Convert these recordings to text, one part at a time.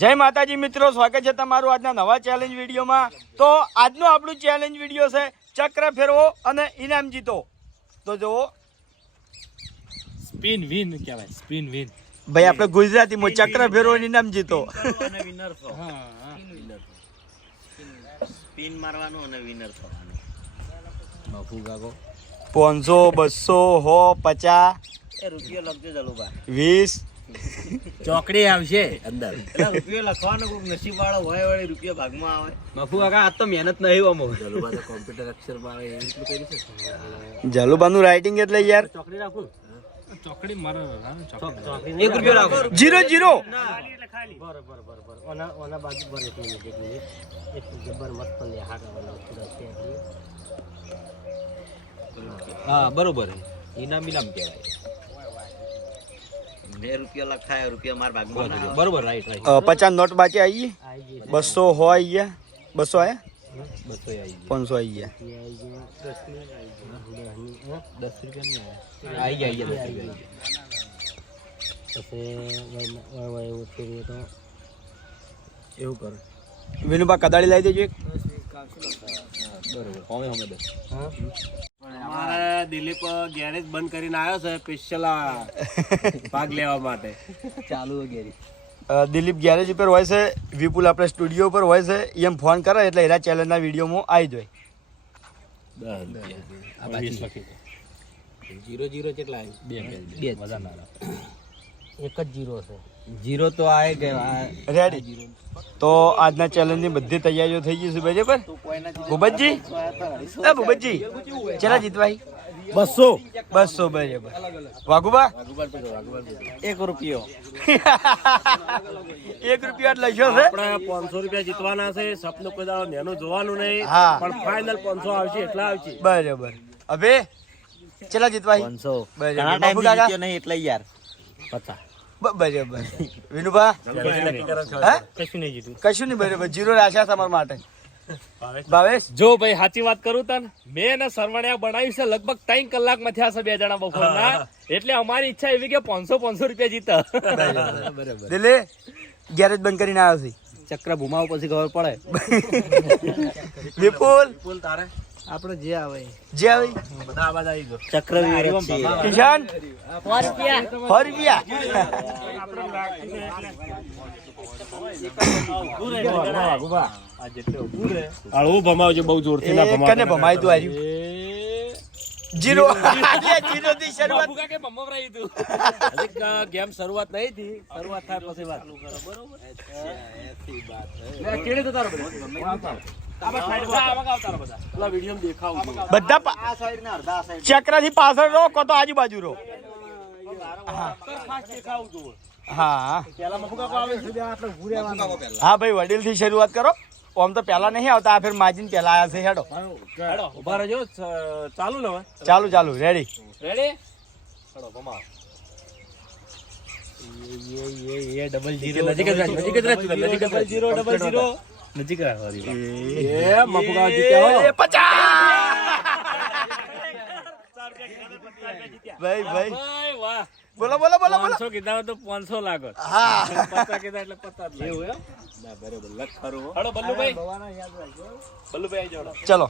જય માતાજી મિત્રો સ્વાગત છે તમારું આજના નવા ચેલેન્જ વિડીયોમાં. તો આજનું આપણું ચેલેન્જ વીડિયો છે ચક્ર ફેરવો અને ઇનામ જીતો. તો જુઓ. સ્પિન વિન કહેવાય સ્પિન વિન ભાઈ આપણે ગુજરાતીમાં ચક્ર ફેરવો અને ઇનામ જીતો. અને વિનર થો હા હા. સ્પિન મારવાનો અને વિનર થવાનું. પાંચસો બસો હો પચાસ રૂપિયો લખજો જલુબા. વીસ ચોકડી આવશે અંદર. રૂપિયો લખવાનો કોઈક નસીબ વાળો હોય વળી રૂપિયો ભાગમાં આવે. મફુ કાકા આ તો મહેનત નહીં અમો જલુબાનું રાઇટિંગ એટલે યાર. ચોકડી રાખું? ચોકડી મારો એક રૂપિયો રાખો. Zero zero. હા બરોબર ઇનામ ઇનામ કહેવાય. બે રૂપિયો લખાય રૂપિયો માર ભાગમાં ના આવે. બરોબર રાઈટ રાઈટ અ, પચાસ નોટ બાકી આવી બસો હો આવી ગયા? બસો આયા? બસો આવી પાંચસો આવી ગયા. દસ રૂપિયા નહીં આવી. ગયા આવી ગયા એવું કરો. વિનુભા કદાળી લાવી દેજો એક. બરોબર હોમે હોમે દસ. અમારા દિલીપ ગેરેજ બંધ કરીને આવ્યો છે સ્પેશિયલ ભાગ લેવા માટે. ચાલુ ગેરેજ. દિલીપ ગેરેજ ઉપર હોય છે વિપુલ આપણે સ્ટુડિયો ઉપર હોય છે એમ ફોન કરે એટલે એના ચેનલના વિડીયોમાં આવી જાય. જીરો જીરો કેટલા બે બે મજા ના એક જ જીરો છે. જીરો તો આ ગયા રેડી તો આજના ચેલેન્જની બધી તૈયારીઓ થઈ ગઈ છે બરાબર? ભૂપતજી? એ ભૂપતજી. ચલા જીતવાઈ બસો. બસો બરાબર. વાઘુબા? એક રૂપિયો. એક રૂપિયા છે. આપણે પાંચસો રૂપિયા જીતવાના છે. સપનું કોઈ દાડો નેનું જોવાનું નહીં. પણ ફાઇનલ પાંચસો આવશે એટલા આવશે. બરાબર. હવે ચલા જીતવાઈ પાંચસો. બરાબર. નહીં એટલે યાર. પચાસ. બરાબર. વિનુભા? કશું નહીં જીતું. કશું નહીં બરાબર. જીરો રાખ્યા તમારા માટે. ભાવેશ. જો ભાઈ સાચી વાત કરું તને મેં ને સરવણ્યા બનાવ્યું છે લગભગ ત્રણ કલાકમાં થયા છે બે જણા બપોરના. એટલે અમારી ઈચ્છા એવી કે પાંચસો પાંચસો રૂપિયા જીતા. દિલે ગેરેજ બંધ કરીને આવ્યો છે. ચક્ર ભૂમાવ પછી ખબર પડે. વિપુલ? આપણે જે આવે જે આવે બધા આવાજ આવી ગયો. ચક્રવ્યૂહ કિશન? સો રૂપિયા. હળવું ભમાવજો બહુ જોરથી ના કને ભમાઈ તું આજુ જીરો. જીરો. થી શરૂઆત તું. ગેમ શરૂઆત નહીં થી શરૂઆત થાય પછી વાત. કેડી તો તારો બધો. ચક્રથી પાછળ રહો કો તો આજુબાજુ છું. હા ભાઈ વડીલથી શરૂઆત કરો. આમ તો પેલા નહીં આવતા આ ફેર માજીન પેલા આવ્યા છે હેડો. હેડો, ઊભા રહેજો. ચાલુ ને હવે ચાલુ ચાલુ રેડી Ready? નજીક જ રાખ, નજીક જ રાખ, નજીક જ રાખ. Zero double zero. નજીક રાખવાની. એ મફુ જીત્યા પચાસ! ભાઈ ભાઈ. ભાઈ વાહ. બોલો બોલો બોલો બોલો. પાંચસો કીધા હોય તો પાંચસો લાગો. હા. પચાસ કીધા એટલે પચાસ જ લાગે. હળો બલ્લુભાઈ. બલ્લુભાઈ આવી જાઓ. ચલો.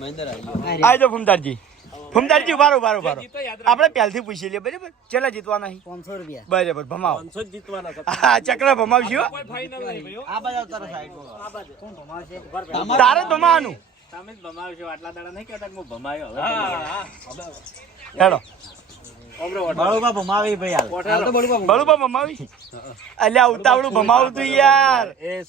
મહેન્દ્ર. આવી આવી જાઓ. ફૂમતારજી ભમદારજી વારો ઉભારો ઉભારો આપણે પહેલથી પૂછી લઈએ બરાબર? ચેલા જીતવાના છે 500 રૂપિયા. બરાબર ભમાવો. 500 જીતવાના હા ચક્ર ભમાવશી હો. આ બાજુ તારા સાઈડ આ બાજુ. કોણ ભમાવશે? તારે ભમાવાનું. તમે જ ભમાવશો આટલા દાડા નહીં કહેતા કે હું ભમાયો. હવે હેડો. બળુબા ભમાવી ભાઈ અલ્યા ઉતાવળું ભમાવું તું યાર. એ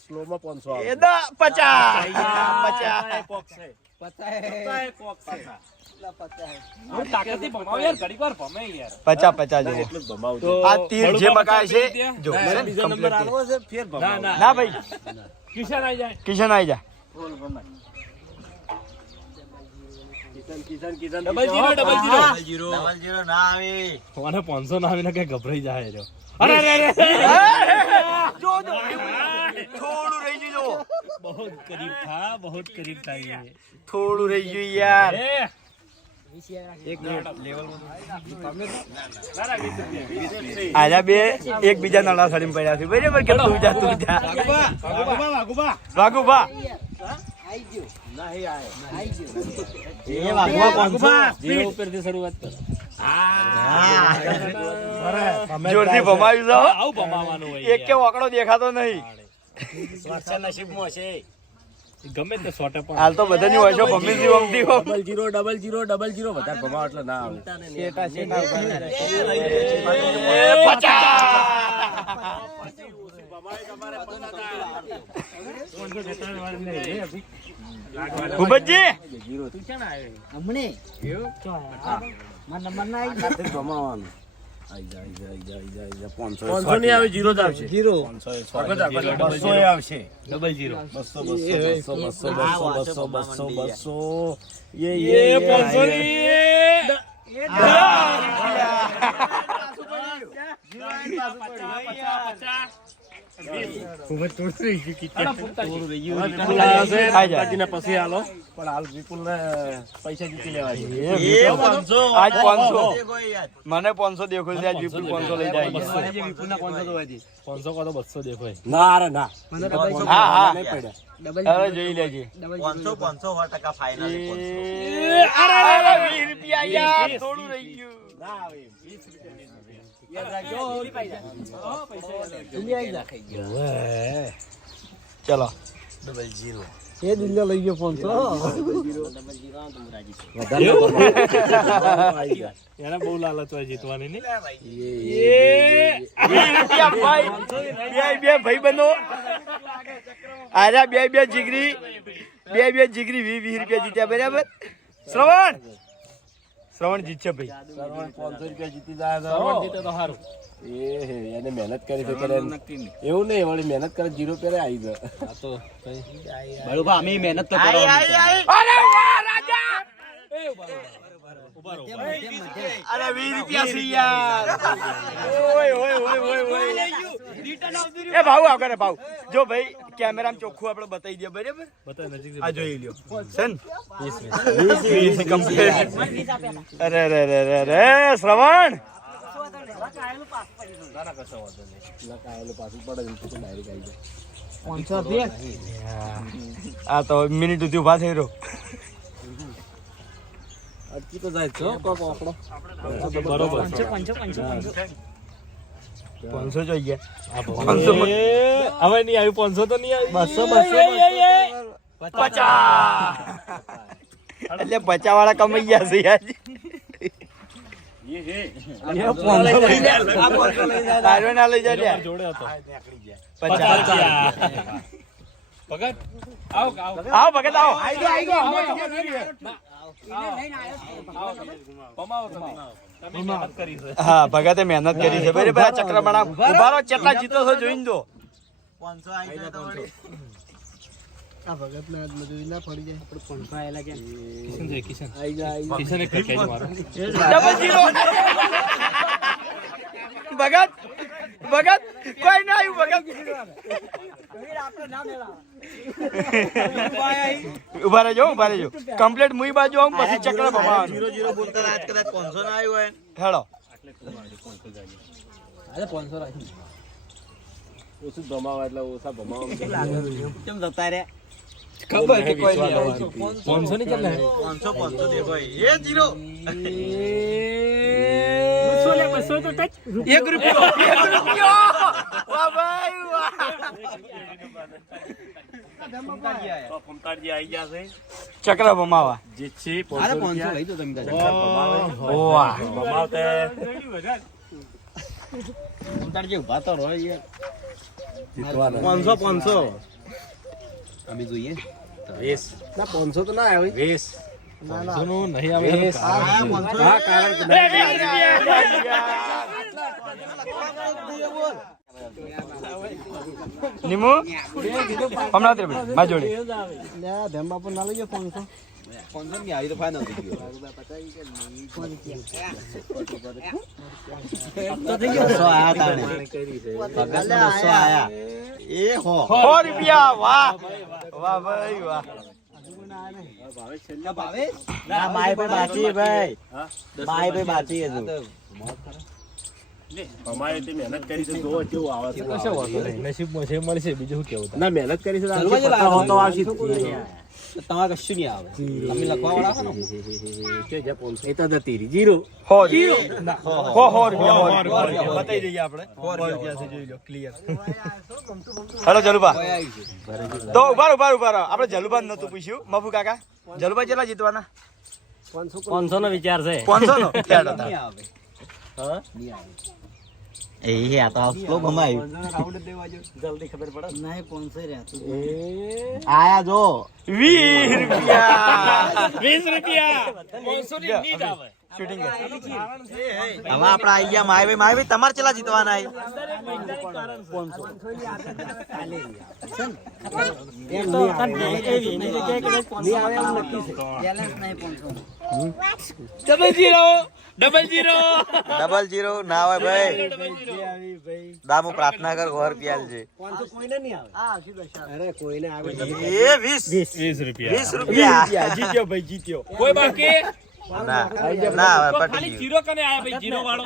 કિશન આવી. જાય પાંચસો ના આવીને ગભરાઈ જાય થોડું રહી ગયું થોડું રહી ગયું યાર. આજા બે એકબીજા નળા સડીને પડ્યા છે. બરાબર કે તું જા તું જા. વાઘુભા. જોરથી ભમાવી જાઓ. એક કે ઓકડો દેખાતો નહીં. ગમે તે સોટે પણ હાલ તો બધાની હોય છે મમ્મી જી વમતી હો double zero double zero double zero વધારે ભમાવો એટલે ના આવે. ભૂપતજી! ભમાવાનું. પચાસ પછી મને પાંચસો દેખો છે આજ વિપુલ પાંચસો લઈ જાય પાંચસો તો બસો દેખો ના. હા હા. જોઈ લેજે. પાંચસો પાંચસો ટકા ફાઈનલ રૂપિયા થોડું રહી ગયું. ના વીસ રૂપિયા ચલો ડબલ જીરો એ દિલ્હી લઈ ગયો ફોન તો એને બહુ લાલચ હોય જીતવાની ને બે ભાઈ બંધો આજા બે બે જીગરી બે બે જીગરી વી વીસ રૂપિયા જીત્યા બરાબર શ્રવણ શ્રવણ જીતશે ભાઈ. સરવણ પાંચસો રૂપિયા જીતી જાય તો. જીતે તો સારું એ હે એને મહેનત કરી છે કરે એવું નહીં વળી મહેનત કરે જીરો પેરે આવી ગયો. આ તો બળુભા અમે મહેનત તો કરો અરે વાહ રાજા! અરે વીસ રૂપિયા છે યાર. ઓય ઓય ઓય ઓય ઓય. એ ભાવ આગળ ભાવ. જો ભાઈ કેમેરામાં ચોખ્ખું આપણે બતાવી દઈએ બરાબર? આ જોઈ લ્યો. સન. અરે રે રે રે રે શ્રવણ લકાયેલું પાછું પડે એમ તો ડાયરેક્ટ આવી જાય આ તો મિનિટ સુધી ઊભા થઈ રહ્યો અટકી તો જાય છો કોક આપણો. બરોબર. પાંચસો જોઈએ આ પાંચસો હવે નહીં આવ્યું પાંચસો તો નહીં આવ્યું બસો બસો પચાસ. એટલે વાળા કમાઈ ગયા છે યાર. પચાસ ભગત આવો આવો. હા ભગતે મહેનત કરી છે. બરાબર ચક્ર બનાવ ઊભા રહો કેટલા જીતો છો જોઈને જો. ભગત ના પડી જાય. કિશન કિશન. કિશન ભગત? ભગત? કોઈ ના આવ્યું ભગત? ઊભા રહેજો ઊભા રહેજો. કમ્પ્લીટ મુઈ બાજુ આવું પછી ચક્ર ભમાવાનું જીરો જીરો બોલતા આજ કદાચ પાંચસો ના આવ્યું હોય. હેડો. ઓછું ભમાવા એટલે ઓછા ભમાવા. કેમ જતા રે ખબર કે કોઈ નહીં. પાંચસો નહીં ચાલે પાંચસો પાંચસો ભાઈ એ જીરો. એક રૂપિયો એક રૂપિયો વાહ ભાઈ વાહ તો ફમતાડજી આવી ગયા છે ચક્ર ભમાવા જીતશી અરે પાંચસો લઈ દો તમે વાહ ભમાવતે ઊભા તો રહો યાર જીતવાના પાંચસો પાંચસો અમે જોઈએ વીસ ના પાંચસો તો ના આવે વીસ નિમો? હમણાં તે મા જોડે લે ધેમ બાપુ ના લઈ ગયો પાંચસો પાંચસો ની આવી તો ફાઈનલ થઈ ગયો આયા. એ હો. રૂપિયા. વાહ. વાહ ભાઈ વાહ. ના માય ભાઈ બાકી ભાઈ. માય ભાઈ બાકી હજુ અમારે તે મહેનત કરી છે જોવો કેવું આવે છે. નસીબમાં છે મળશે બીજું શું કેવું ના મહેનત કરી છે તો આવશે, તમારે કશું નહીં આવે. તમે લખવા વાળા છો. ને. એ તો જતી જીરો. હો જીરો. હો હો રૂપિયા હો રૂપિયા. બતાવી દઈએ આપણે. હો રૂપિયા છે જોઈ લો ક્લિયર હેલો જલુબા તો ઊભા ઊભા ઊભા આપણે જલુબા નતું પૂછ્યું. મફુ કાકા જલુબા કેટલા જીતવાના? પાંચસો નો વિચાર છે. પાંચસો નો. ક્યાં હતા? નહીં આવે. એ આ તો સ્લો ભમાયું. જલ્દી ખબર પડે આયા જો. વીસ રૂપિયા. વીસ રૂપિયા. પાંચસો ની નીટ આવે. શૂટિંગ હવે આપડે આઈ ગયા માય ભાઈ તમારે ચેલા જીતવાના double zero double zero double zero ના હોય ભાઈ દામુ પ્રાર્થના કર ઘર પિયાલ છે એ વીસ રૂપિયા જીત્યો ભાઈ જીત્યો કોઈ બાકી ના ના તો ખાલી જીરો કને આયા ભાઈ જીરો વાળો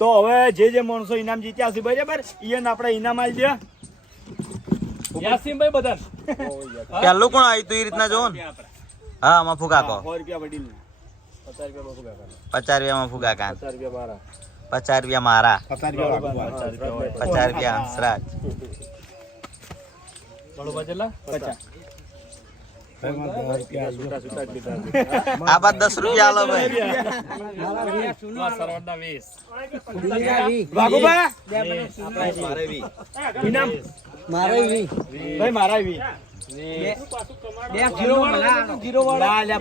તો હવે જે જે માણસો ઇનામ જીત્યા છે બરાબર ઈયન આપણે ઇનામ આલી દે યાસીમભાઈ બધા પેલું કોણ આવ્યું તું એ રીતના જોવો ને હા મફુ કાકો સો રૂપિયા વડીલ પચાસ રૂપિયા મફુ કાકા પચાસ રૂપિયા મારા. પચાસ રૂપિયા મારા પચાસ રૂપિયા વાગવા. પચાસ રૂપિયા હંસરાજ બરોબર ચલા છૂટા છૂટા જ લીધા છે. આ બાદ દસ રૂપિયા આલો ભાઈ સરવણના વીસ વાઘુબા ઇનામ ભાઈ મારા વી ના, લ્યા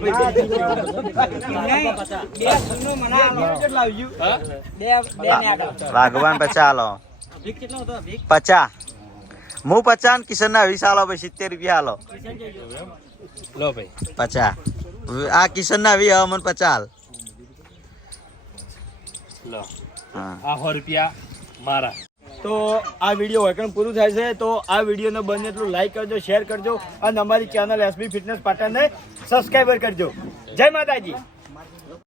પચા હું? પચાસ ને કિશન ના વીસ આલો ભાઈ સિત્તેર રૂપિયા આલો. લો ભાઈ. પચા આ કિશન ના વી મને પચાસ લો. આ સો રૂપિયા મારા. તો આ વીડિયો વેકણ પૂરું થાય છે. તો આ વિડીયોને બને એટલું લાઈક કરજો શેર કરજો અને અમારી ચેનલ એસબી ફિટનેસ પાટણને સબસ્ક્રાઈબર કરજો. જય માતાજી.